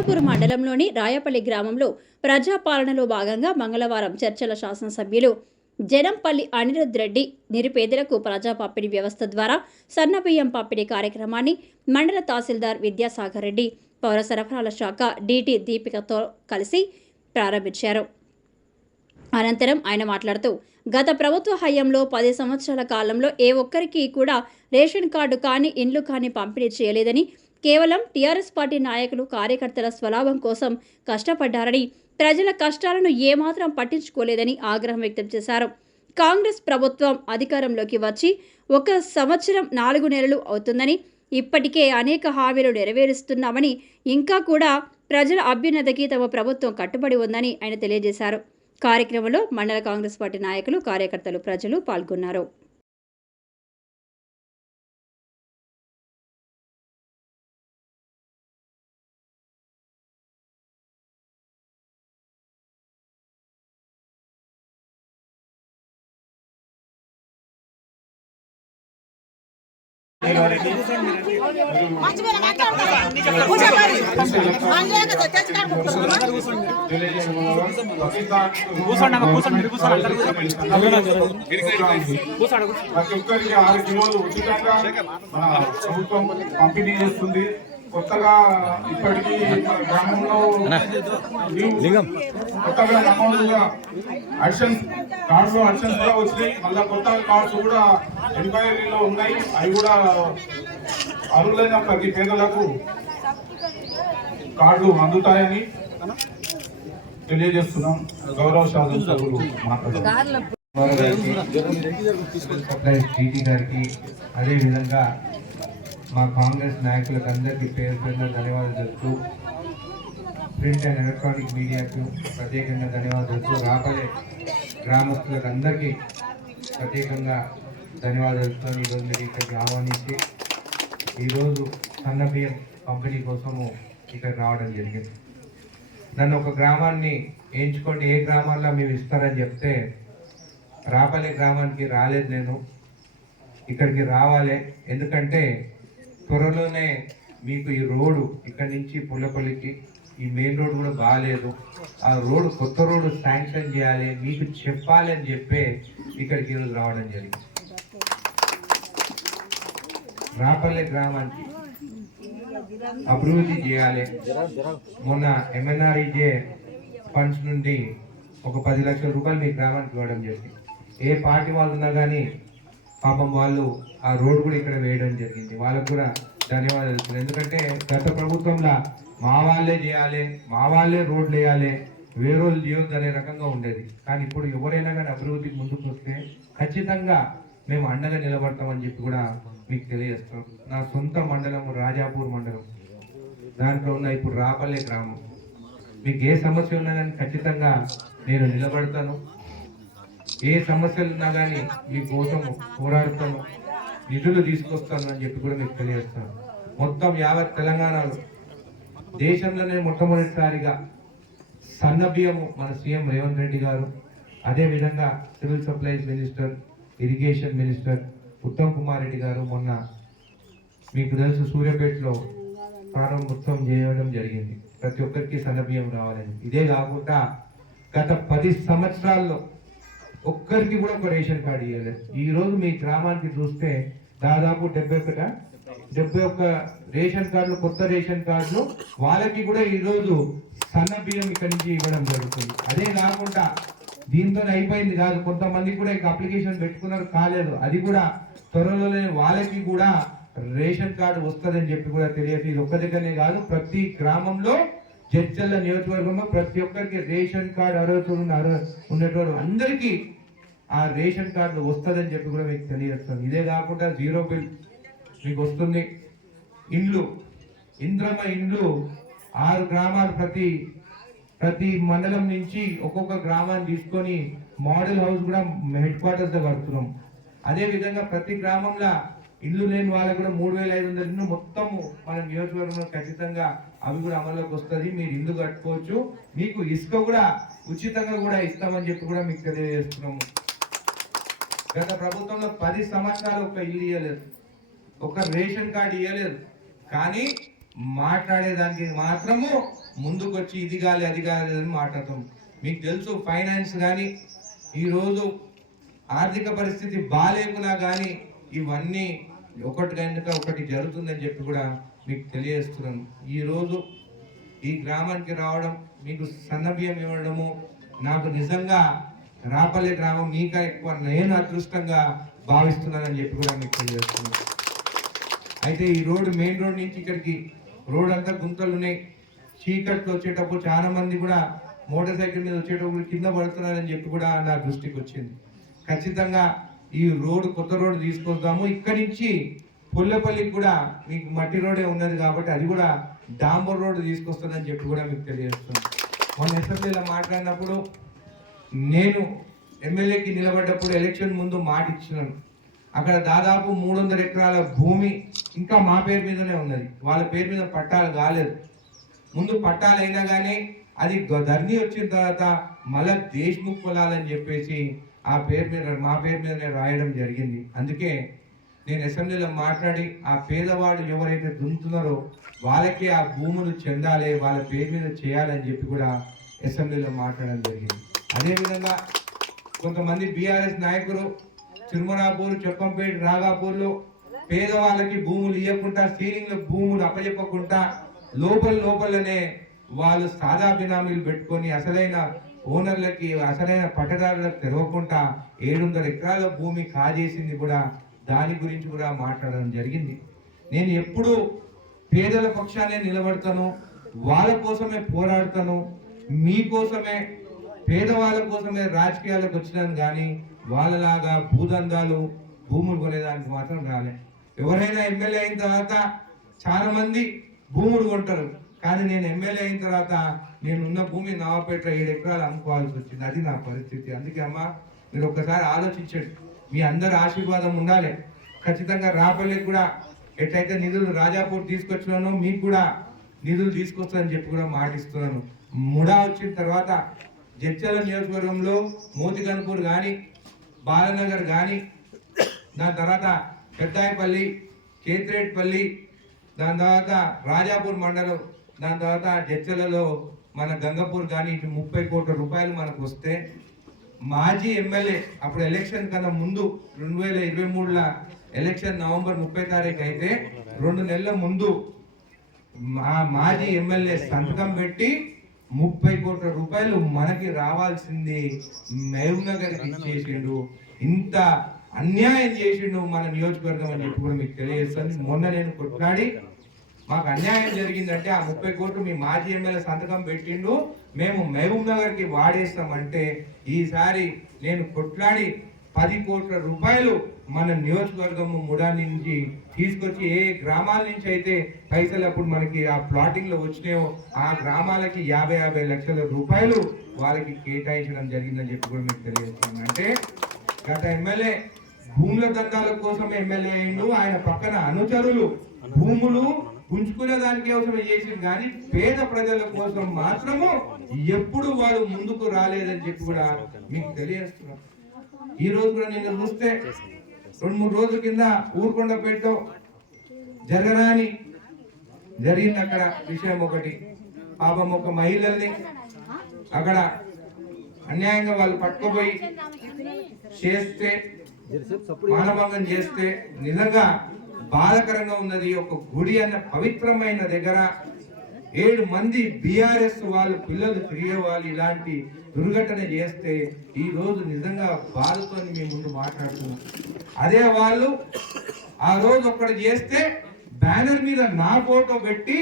రాజాపూర్ మండలంలోని రాయపల్లి గ్రామంలో ప్రజాపాలనలో భాగంగా మంగళవారం చర్చల శాసనసభ్యులు జనంపల్లి అనిరుద్ రెడ్డి నిరుపేదలకు ప్రజా పంపిణీ వ్యవస్థ ద్వారా సన్నబియ్యం పంపిణీ కార్యక్రమాన్ని మండల తహసీల్దార్ విద్యాసాగర్ రెడ్డి పౌర సరఫరాల శాఖ డిటి దీపికతో కలిసి ప్రారంభించారు. అనంతరం ఆయన మాట్లాడుతూ గత ప్రభుత్వ హయాంలో 10 సంవత్సరాల కాలంలో ఏ ఒక్కరికి కూడా రేషన్ కార్డు కానీ ఇండ్లు కానీ పంపిణీ చేయలేదని, కేవలం టీఆర్ఎస్ పార్టీ నాయకులు కార్యకర్తల స్వలాభం కోసం కష్టపడ్డారని, ప్రజల కష్టాలను ఏమాత్రం పట్టించుకోలేదని ఆగ్రహం వ్యక్తం చేశారు. కాంగ్రెస్ ప్రభుత్వం అధికారంలోకి వచ్చి 1 సంవత్సరం 4 నెలలు అవుతుందని, ఇప్పటికే అనేక హామీలు నెరవేరుస్తున్నామని, ఇంకా కూడా ప్రజల అభ్యున్నతికి తమ ప్రభుత్వం కట్టుబడి ఉందని ఆయన తెలియజేశారు. కార్యక్రమంలో మండల కాంగ్రెస్ పార్టీ నాయకులు, కార్యకర్తలు, ప్రజలు పాల్గొన్నారు. పంపిణీ చేస్తుంది. కొత్తగా ఇప్పటికీ గ్రామంలో కొత్తగా నమోదుగా అడిషన్స్ కార్డులో అడిషన్స్ కూడా వచ్చినాయి. మళ్ళీ కొత్త కార్డ్స్ కూడా ఎంక్వైరీలో ఉన్నాయి. అవి కూడా అర్హులైన ప్రతి పేదలకు కార్డులు అందుతాయని తెలియజేస్తున్నాం. గౌరవ శాసనసభ్యులు మాట్లాడుతున్నారు. అదేవిధంగా మా కాంగ్రెస్ నాయకులకు అందరికీ పేరు పేరున ధన్యవాదాలు చెప్తూ, ప్రింట్ అండ్ ఎలక్ట్రానిక్ మీడియాకు ప్రత్యేకంగా ధన్యవాదాలు చెప్తూ, రాపలే గ్రామస్తులకు అందరికీ ప్రత్యేకంగా ధన్యవాదాలతో ఈరోజు మీరు ఇక్కడికి ఆహ్వానించి ఈరోజు సన్నబియ్యం పంపిణీ కోసము ఇక్కడికి రావడం జరిగింది. నన్ను ఒక గ్రామాన్ని ఎంచుకోండి, ఏ గ్రామాల్లో మేము ఇస్తారని చెప్తే రాపలే గ్రామానికి రాలేదు. నేను ఇక్కడికి రావాలి, ఎందుకంటే త్వరలోనే మీకు ఈ రోడ్డు ఇక్కడి నుంచి పుల్లపల్లికి ఈ మెయిన్ రోడ్ కూడా బాగాలేదు. ఆ రోడ్డు కొత్త రోడ్డు శాంక్షన్ చేయాలి, మీకు చెప్పాలి అని చెప్పే ఇక్కడికి ఈరోజు రావడం జరిగింది. రాపల్లె గ్రామానికి అభివృద్ధి చేయాలి. మొన్న MNREJ ఫండ్స్ నుండి ఒక 10 లక్షల రూపాయలు మీ గ్రామానికి ఇవ్వడం జరిగింది. ఏ పార్టీ వాళ్ళు ఉన్నా కానీ పాపం వాళ్ళు ఆ రోడ్ కూడా ఇక్కడ వేయడం జరిగింది. వాళ్ళకు కూడా ధన్యవాదాలు. ఎందుకంటే గత ప్రభుత్వంలో మా వాళ్ళే చేయాలి, మా వాళ్ళే రోడ్లు వేయాలి, వేరే రోజులు చేయొద్దు అనే రకంగా ఉండేది. కానీ ఇప్పుడు ఎవరైనా కానీ అభివృద్ధికి ముందుకు వస్తే ఖచ్చితంగా మేము అండగా నిలబడతామని చెప్పి కూడా మీకు తెలియజేస్తాం. నా సొంత మండలం రాజాపూర్ మండలం, దాంట్లో ఉన్న ఇప్పుడు రాపల్లె గ్రామం. మీకు ఏ సమస్య ఉన్నా కానీ ఖచ్చితంగా నేను నిలబడతాను. ఏ సమస్యలు ఉన్నా కానీ మీకోసం పోరాడుతాను, నిధులు తీసుకొస్తాను అని చెప్పి కూడా మీకు తెలియజేస్తాను. మొత్తం యావత్ తెలంగాణలో దేశంలోనే మొట్టమొదటిసారిగా సన్నబియ్యము మన సీఎం రేవంత్ రెడ్డి గారు, అదేవిధంగా civil supplies minister, irrigation minister Uttam Kumar Reddy గారు మొన్న మీకు తెలుసు సూర్యాపేటలో ప్రారంభోత్సవం చేయడం జరిగింది. ప్రతి ఒక్కరికి సన్నబియ్యం రావాలని. ఇదే కాకుండా గత 10 సంవత్సరాల్లో ఒక్కరికి కూడా ఒక రేషన్ కార్డు ఇవ్వలేదు. ఈరోజు మీ గ్రామానికి చూస్తే దాదాపు 71 రేషన్ కార్డులు, కొత్త రేషన్ కార్డులు వాళ్ళకి కూడా ఈరోజు సన్న బియ్యం ఇక్కడి నుంచి ఇవ్వడం జరుగుతుంది. అదే కాకుండా దీంతో అయిపోయింది కాదు, కొంతమంది కూడా ఇక అప్లికేషన్ పెట్టుకున్నారు, కాలేదు. అది కూడా త్వరలోనే వాళ్ళకి కూడా రేషన్ కార్డు వస్తుందని చెప్పి కూడా తెలియదు. ఇది ఒక్క దగ్గరనే కాదు, ప్రతి గ్రామంలో జడ్చర్ల నియోజకవర్గంలో ప్రతి ఒక్కరికి రేషన్ కార్డు ఉన్నటువంటి అందరికీ ఆ రేషన్ కార్డు వస్తుందని చెప్పి కూడా మీకు తెలియజేస్తాను. ఇదే కాకుండా 0 బిల్ మీకు వస్తుంది. ఇండ్లు, ఇంద్రమ్మ ఇండ్లు 6 గ్రామాలు ప్రతి మండలం నుంచి ఒక్కొక్క గ్రామాన్ని తీసుకొని మోడల్ హౌస్ కూడా హెడ్ క్వార్టర్స్ లో కడుతున్నాం. అదే విధంగా ప్రతి గ్రామంలో ఇల్లు లేని వాళ్ళకు కూడా 3500 ఇల్లు మొత్తం మన నియోజకవర్గంలో ఖచ్చితంగా అవి కూడా అమల్లోకి వస్తుంది. మీరు ఇల్లు కట్టుకోవచ్చు. మీకు ఇసుక కూడా ఉచితంగా కూడా ఇస్తామని చెప్పి కూడా మీకు తెలియజేస్తున్నాము. గత ప్రభుత్వంలో 10 సంవత్సరాలు ఒక ఇల్లు ఇవ్వలేదు, ఒక రేషన్ కార్డు ఇవ్వలేదు. కానీ మాట్లాడేదానికి మాత్రము ముందుకు వచ్చి ఇది కాలే అది కాలేదని మాట్లాడతాం. మీకు తెలుసు ఫైనాన్స్ కానీ ఈరోజు ఆర్థిక పరిస్థితి బాగాలేకున్నా కానీ ఇవన్నీ ఒకటి కనుక ఒకటి జరుగుతుందని చెప్పి కూడా మీకు తెలియజేస్తున్నాను. ఈరోజు ఈ గ్రామానికి రావడం, మీకు సన్నబియ్యం ఇవ్వడము నాకు నిజంగా రాపల్లి గ్రామం మీక ఎక్కువ నేను అదృష్టంగా భావిస్తున్నానని చెప్పి కూడా మీకు తెలియజేస్తున్నాను. అయితే ఈ రోడ్డు మెయిన్ రోడ్ నుంచి ఇక్కడికి రోడ్ అంతా గుంతలు ఉన్నాయి. చీకట్లో వచ్చేటప్పుడు చాలా మంది కూడా మోటార్ సైకిల్ మీద వచ్చేటప్పుడు కింద పడుతున్నారని చెప్పి కూడా నా దృష్టికి వచ్చింది. ఖచ్చితంగా ఈ రోడ్డు కొత్త రోడ్డు తీసుకొద్దాము. ఇక్కడి నుంచి పుల్లపల్లికి కూడా మీకు మట్టి రోడే ఉన్నది కాబట్టి అది కూడా డాంబర్ రోడ్డు తీసుకొస్తానని చెప్పి కూడా మీకు తెలియజేస్తున్నాను. మొన్న అసెంబ్లీలో మాట్లాడినప్పుడు నేను ఎమ్మెల్యేకి నిలబడ్డప్పుడు ఎలక్షన్ ముందు మాట ఇచ్చినాను. అక్కడ దాదాపు 300 ఎకరాల భూమి ఇంకా మా పేరు మీదనే ఉన్నది, వాళ్ళ పేరు మీద పట్టాలు కాలేదు. ముందు పట్టాలు అయినా కానీ అది ధరణి వచ్చిన తర్వాత మళ్ళా దేశ్ముఖ్ పొలాలని చెప్పేసి ఆ పేరు మీద మా పేరు మీదనే రాయడం జరిగింది. అందుకే నేను అసెంబ్లీలో మాట్లాడి ఆ పేదవాడు ఎవరైతే దున్నుతున్నారో వాళ్ళకి ఆ భూములు చెందాలి, వాళ్ళ పేరు మీద చేయాలని చెప్పి కూడా అసెంబ్లీలో మాట్లాడడం జరిగింది. అదేవిధంగా కొంతమంది బీఆర్ఎస్ నాయకులు తిరుమలాపూర్, చొక్కంపేట, రాగాపూర్లో పేదవాళ్ళకి భూములు ఇవ్వకుండా సీలింగ్లో భూములు అప్పచెప్పకుండా లోపలనే వాళ్ళు సాదా బినామీలు పెట్టుకొని అసలైన ఓనర్లకి అసలైన పట్టదారులకు తెరవకుండా 700 ఎకరాల భూమి కాజేసింది కూడా. దాని గురించి కూడా మాట్లాడడం జరిగింది. నేను ఎప్పుడు పేదల పక్షానే నిలబడతాను, వాళ్ళ కోసమే పోరాడతాను, మీకోసమే పేదవాళ్ళ కోసమే రాజకీయాలకు వచ్చినాను కానీ వాళ్ళలాగా భూదందాలు భూములు కొనేదానికి మాత్రం రాలే. ఎవరైనా ఎమ్మెల్యే అయిన తర్వాత చాలా మంది భూములు కొంటారు, కానీ నేను ఎమ్మెల్యే అయిన తర్వాత నేను ఉన్న భూమి నవాపేట 7 ఎకరాలు అమ్ముకోవాల్సి వచ్చింది. అది నా పరిస్థితి. అందుకే అమ్మ మీరు ఒక్కసారి ఆలోచించండి, మీ అందరి ఆశీర్వాదం ఉండాలి. ఖచ్చితంగా రాపల్లికి కూడా ఎట్లయితే నిధులు రాజాపూర్ తీసుకొచ్చినానో మీకు కూడా నిధులు తీసుకొస్తానని చెప్పి కూడా మాటిస్తున్నాను. ముడా వచ్చిన తర్వాత జడ్చర్ల నియోజకవర్గంలో మోతిగన్పూర్ కానీ, బాలనగర్ కానీ, దాని తర్వాత పెద్దాయపల్లి, కేతిరెడ్డిపల్లి, దాని తర్వాత రాజాపూర్ మండలం, దాని తర్వాత జడ్చర్లలో మన గంగపూర్ కానీ ఇటు 30 కోట్ల రూపాయలు మనకు వస్తే మాజీ ఎమ్మెల్యే అప్పుడు ఎలక్షన్ కన్నా ముందు 2023లో ఎలక్షన్ నవంబర్ 30 తారీఖు అయితే 2 నెలల ముందు మాజీ ఎమ్మెల్యే సంతకం పెట్టి 30 కోట్ల రూపాయలు మనకి రావాల్సింది మహబూబ్ నగర్కి ఇచ్చేసిండు. ఇంత అన్యాయం చేసిండు మన నియోజకవర్గం అని చెప్పి కూడా మీకు తెలియజేస్తాను. మొన్న నేను కొట్లాడి మాకు అన్యాయం జరిగిందంటే ఆ 30 కోట్లు మీ మాజీ ఎమ్మెల్యే సంతకం పెట్టిండు, మేము మహబూబ్ నగర్కి వాడేస్తామంటే ఈసారి నేను కొట్లాడి 10 కోట్ల రూపాయలు మన నియోజకవర్గము ముడా నుంచి తీసుకొచ్చి ఏ గ్రామాల నుంచి అయితే పైసలు అప్పుడు మనకి ఆ ప్లాటింగ్ లో వచ్చినాయో ఆ గ్రామాలకి 50 లక్షల రూపాయలు వాళ్ళకి కేటాయించడం జరిగిందని చెప్పి కూడా మీకు తెలియజేస్తున్నాను. అంటే గత ఎమ్మెల్యే భూముల దందాల కోసం ఎమ్మెల్యే అయిండు, ఆయన పక్కన అనుచరులు భూములు ఉంచుకునే దానికి అవసరం చేసింది కానీ పేద ప్రజల కోసం మాత్రము ఎప్పుడు వాళ్ళు ముందుకు రాలేదని చెప్పి కూడా మీకు తెలియజేస్తున్నాను. ఈ రోజు కూడా నేను చూస్తే 2-3 రోజుల కింద ఊరుకొండపేటలో జరగరాని జరిగింది అక్కడ విషయం ఒకటి. పాపం ఒక మహిళల్ని అక్కడ అన్యాయంగా వాళ్ళు పట్టుకుపోయి చేస్తే మానభంగం చేస్తే నిజంగా బాధకరంగా ఉన్నది. ఒక గుడి అన్న పవిత్రమైన దగ్గర 7 మంది బీఆర్ఎస్ వాళ్ళు పిల్లలు తిరిగే వాళ్ళు ఇలాంటి దుర్ఘటన చేస్తే ఈ రోజు నిజంగా బాధతో మీ ముందు మాట్లాడుతున్నాం. అదే వాళ్ళు ఆ రోజు ఒక్కడు చేస్తే బ్యానర్ మీద నా ఫోటో పెట్టి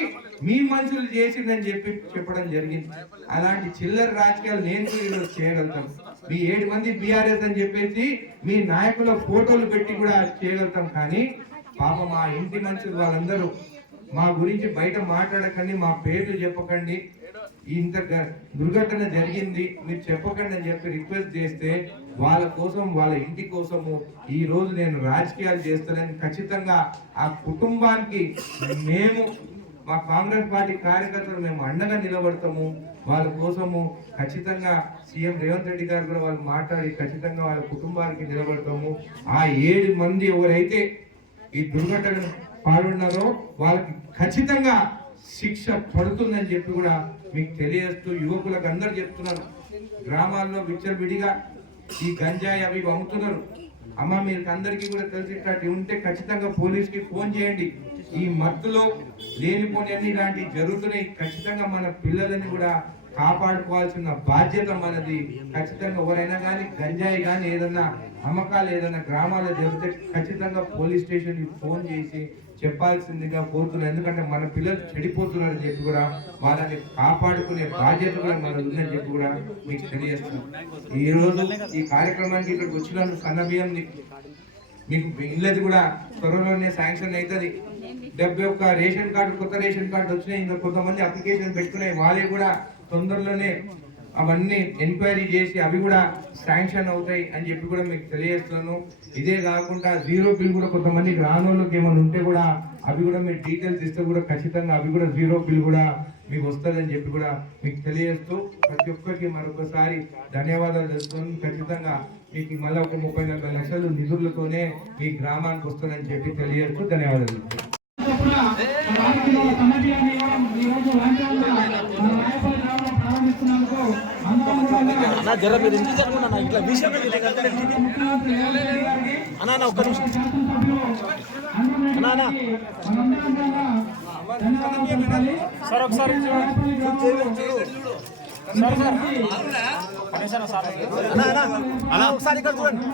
మీ మనుషులు చేసిందని చెప్పడం జరిగింది. అలాంటి చిల్లర రాజకీయాలు నేను ఈరోజు చేయగలుగుతాం. మీ 7 మంది బీఆర్ఎస్ అని చెప్పేసి మీ నాయకుల ఫోటోలు పెట్టి కూడా చేయగలుగుతాం. కానీ పాప మా ఇంటి మనుషులు వాళ్ళందరూ మా గురించి బయట మాట్లాడకండి, మా పేర్లు చెప్పకండి, ఇంత దుర్ఘటన జరిగింది మీరు చెప్పకండి అని చెప్పి రిక్వెస్ట్ చేస్తే వాళ్ళ కోసం వాళ్ళ ఇంటి కోసము ఈ రోజు నేను రాజకీయాలు చేస్తానని ఖచ్చితంగా ఆ కుటుంబానికి మేము మా కాంగ్రెస్ పార్టీ కార్యకర్తలు మేము అండగా నిలబడతాము. వాళ్ళ కోసము ఖచ్చితంగా సీఎం రేవంత్ రెడ్డి గారు కూడా వాళ్ళు మాట్లాడి ఖచ్చితంగా వాళ్ళ కుటుంబానికి నిలబడతాము. ఆ 7 మంది ఎవరైతే ఈ దుర్ఘటన పాల్గొన్నారో వాళ్ళకి ఖచ్చితంగా శిక్ష పడుతుందని చెప్పి కూడా మీకు తెలియజేస్తూ యువకులకు అందరు చెప్తున్నాను, గ్రామాల్లో విచ్చలవిడిగా ఈ గంజాయి అవి అమ్ముతున్నారు. అమ్మ మీకు అందరికీ కూడా తెలిసేటట్టు ఉంటే ఖచ్చితంగా పోలీస్కి ఫోన్ చేయండి. ఈ మత్తులో లేనిపోని అన్ని ఇలాంటివి జరుగుతున్నాయి. ఖచ్చితంగా మన పిల్లలని కూడా కాపాడుకోవాల్సిన బాధ్యత మనది. ఖచ్చితంగా ఎవరైనా కానీ గంజాయి కానీ ఏదన్నా అమ్మకాలు ఏదైనా గ్రామాల్లో జరిగితే ఖచ్చితంగా పోలీస్ స్టేషన్కి ఫోన్ చేసి చెప్పాల్సిందిగా కోరుతున్నారు. ఎందుకంటే మన పిల్లలు చెడిపోతున్నారని చెప్పి కూడా వాళ్ళని కాపాడుకునే బాధ్యత కూడా మనది ఉందని చెప్పి కూడా మీకు తెలియజేస్తున్నాం. ఈ రోజు ఈ కార్యక్రమానికి ఇక్కడికి వచ్చినందుకు సన్నబియ్యం మీకు ఇళ్ళది కూడా త్వరలోనే శాంక్షన్ అవుతుంది. 71 రేషన్ కార్డు కొత్త రేషన్ కార్డు వచ్చినాయి. ఇంకా కొంతమంది అప్లికేషన్ పెట్టుకునే వాళ్ళే కూడా తొందరలోనే అవన్నీ ఎంక్వైరీ చేసి అవి కూడా శాంక్షన్ అవుతాయి అని చెప్పి కూడా మీకు తెలియజేస్తున్నాను. ఇదే కాకుండా జీరో బిల్ కూడా కొంతమంది రానోళ్ళకి ఏమైనా ఉంటే కూడా అవి కూడా మీరు డీటెయిల్స్ ఇస్తే కూడా ఖచ్చితంగా అవి కూడా జీరో బిల్ కూడా మీకు వస్తుందని చెప్పి కూడా మీకు తెలియజేస్తూ ప్రతి ఒక్కరికి మరొకసారి ధన్యవాదాలు తెలుసుకొని ఖచ్చితంగా మీకు మళ్ళీ ఒక 30-40 లక్షలు నిధులతోనే మీ గ్రామానికి వస్తుందని చెప్పి తెలియజేస్తూ ధన్యవాదాలు. జర మీరు ఎందుకు జరుగుతున్నా ఇట్లా విషయం అన్నా ఒక్క నిమిషం అన్నా సార్ ఒకసారి అన్నా ఒకసారి ఇక్కడ చూడండి.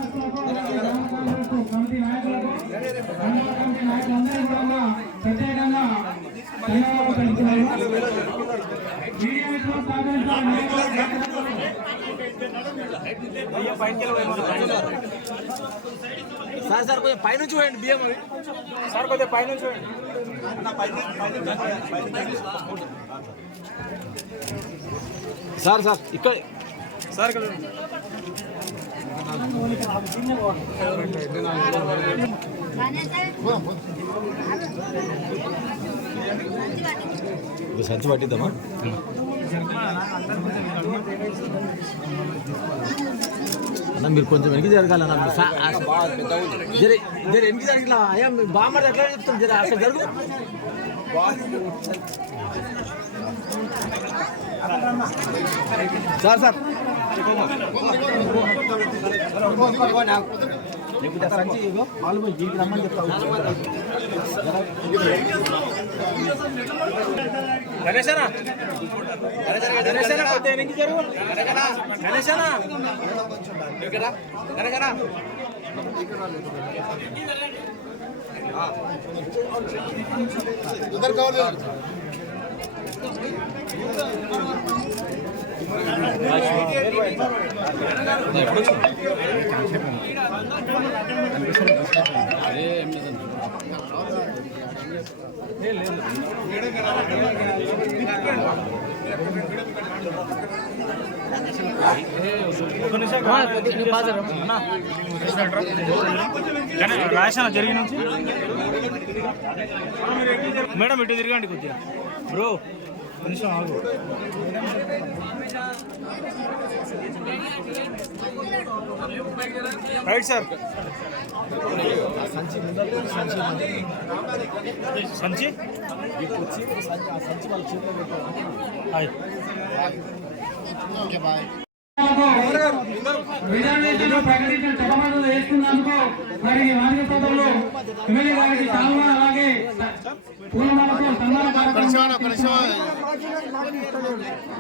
సార్ సార్ కొంచెం పైన చూడండి బియ్యం అవి సార్ కొంచెం పైన చూడండి సార్ సార్ ఇక్కడ సార్ ఇక్కడ సంచి పట్టిద్దామా అన్న మీరు కొంచెం వెనక్కి జరగాలన్నా జర వెనక్కి జరగలా అయ్యా బామ్మడి ఎట్లా చెప్తాం జర అక్కడ జరుగు సార్ సార్ సంచి వాళ్ళు వీటికి రమ్మని చెప్తాను. గణేశనా గణేశనా కొద్దిగా వెనక్కి జరుగు గణేశనా గణగనా उधर कवर రాశాన జరిగి నుంచి మేడం ఇటు తిరగండి కొద్దిగా బ్రో కొంచెం ఆగు రైట్ సార్ సంచి సంచి సంచి వాళ్ళ చేతిలో పెట్టారు. రిజర్వేషన్ ప్రకటించిన చట్టబద్ధత వేసుకున్నందుకు మరి వారి సోదరులు ఎమ్మెల్యే గారికి చాలా అలాగే పూలమాలతో సన్మాన కార్యక్రమం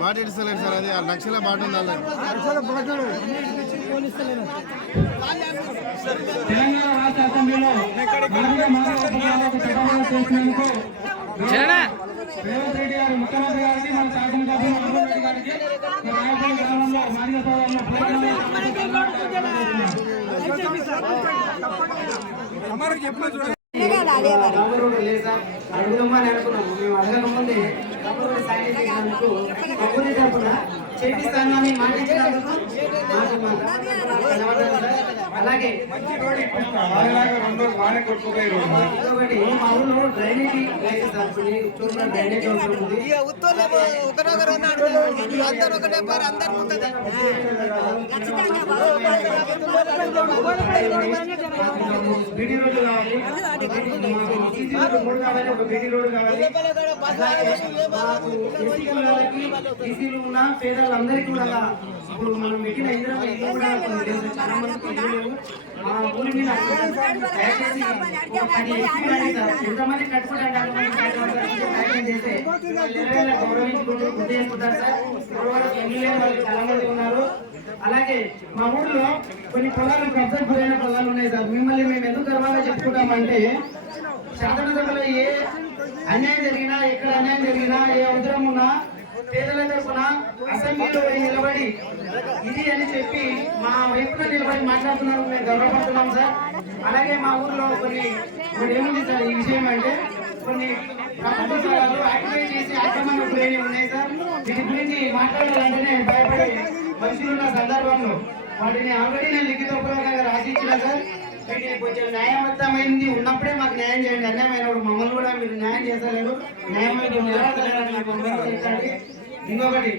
బాట ఇస్తలేదు సార్. అది 6 లక్షల బాట ఉంది. తెలంగాణ రాష్ట్ర అసెంబ్లీలో చట్టబద్ధత చేసినందుకు రేవంత్ రెడ్డి గారు ముఖ్యమంత్రి గారికి మన శాసనసభ్యులు మహబూబ్ రెడ్డి గారికి రాయపల్లి గ్రామంలో మాదిగ సోదరులు అడుగుదామని అనుకున్నాము. మేము అడగక ముందే చేపిస్తాను అని మాటించినందుకు అలాగే ఇంకొకటి మా ఊళ్ళో డ్రైనేజీ లేదు సార్. కొన్ని చోట్ల డ్రైనేజీ అవసరం ఉంది. బీటీ రోడ్డు కావాలి, సీసీ రోడ్డు 3 కావాలి, ఒక బీటీ రోడ్డు కావాలి. మాకు ఎస్సీలు వాళ్ళకి ఈసీలు ఉన్న పేదలందరికీ కూడా ఇప్పుడు మనం పెట్టిన ఇందిరా ఇల్లు కూడా లేదు. చాలా మందికి ఇల్లు లేవు. మా ఊరి మీద దయచేసి ఒక 10 ఎస్సీలు కానీ సార్ ఎంతమంది కట్టుకుంటారు అంతమంది చేస్తే గౌరవించుకుంటూ గుర్తు చేసుకుంటారు సార్. ఎమ్మెల్యే వాళ్ళు చాలా మంది ఉన్నారు. అలాగే మా ఊర్లో కొన్ని పొలాలు కబ్జాకు గురైన పొలాలు ఉన్నాయి సార్. మిమ్మల్ని మేము ఎందుకు గర్వంగా చెప్పుకుంటామంటే శాసనసభలో ఏ అన్యాయం జరిగినా, ఎక్కడ అన్యాయం జరిగినా, ఏ అవసరం ఉన్నా పేదల తరఫున అసెంబ్లీలో నిలబడి ఇది అని చెప్పి మా వైపున నిలబడి మాట్లాడుతున్నాం. మేము గౌరవపడుతున్నాం సార్. అలాగే మా ఊర్లో కొన్ని ఏముంది సార్ ఈ విషయం అంటే కొన్ని ప్రభుత్వ స్థలాలు ఆక్యుపై చేసి ఆక్రమణ గురైనవి ఉన్నాయి సార్. వీటి గురించి మాట్లాడాలంటేనే భయపడే మనుషులున్న సందర్భంలో వాటిని ఆల్రెడీ నేను లిఖితపూర్వకంగా రాసిచ్చిన సార్. వీటిని కొంచెం న్యాయబద్ధమైంది ఉన్నప్పుడే మాకు న్యాయం చేయండి. అన్యాయమైనప్పుడు మమ్మల్ని కూడా మీరు న్యాయం చేస్తలేరు. న్యాయమైన ఇంకొకటి